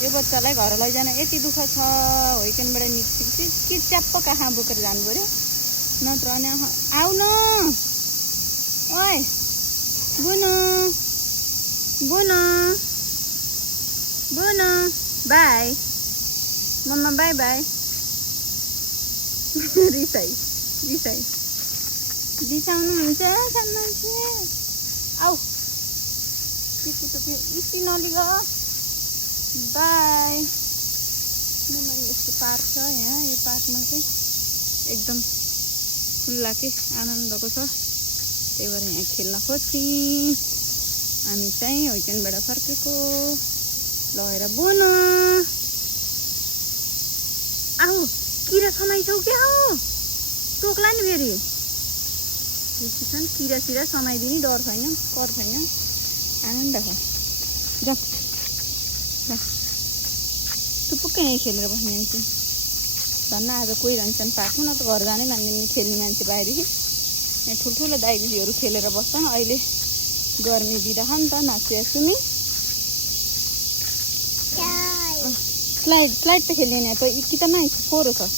यो बच्चालाई घर लैजान यति दुःख छ। होइकेनबाट निस्केपछि के च्याप्प कहाँ बोकेर जानु पर्यो नत्र अनि आउ न ओइ बुनु बुनु बुनु बाई मम्मा बाई बाई रिसाउनुहुन्छ सानो मान्छे आऊ टुपी नलिग बाई यस्तो पार्क छ यहाँ यो पार्कमा चाहिँ एकदम खुल्ला के आनन्दको छ त्यही भएर यहाँ खेल्न खोज्छौँ हामी चाहिँ होइकेनबाट फर्केको लगेर बुनु आऊ किरा समाइछौ क्या हो टोक्ला नि फेरि किरा सिरा समाइदिने डर छैन कर छैन आनन्द छ जा टुपुक्कै नै खेलेर बस्ने मान्छे धन्न आज कोही रहन्छन् पार्कमा न त घर जानै मान्दैन खेल्ने मान्छे बाहिरदेखि यहाँ ठुल्ठुलो दाइदिदीहरू खेलेर बस्छन् अहिले गर्मी बिरह नि त नाचिया सुनि स्लाइड त खेल्दैन कि त नै फोहोर छ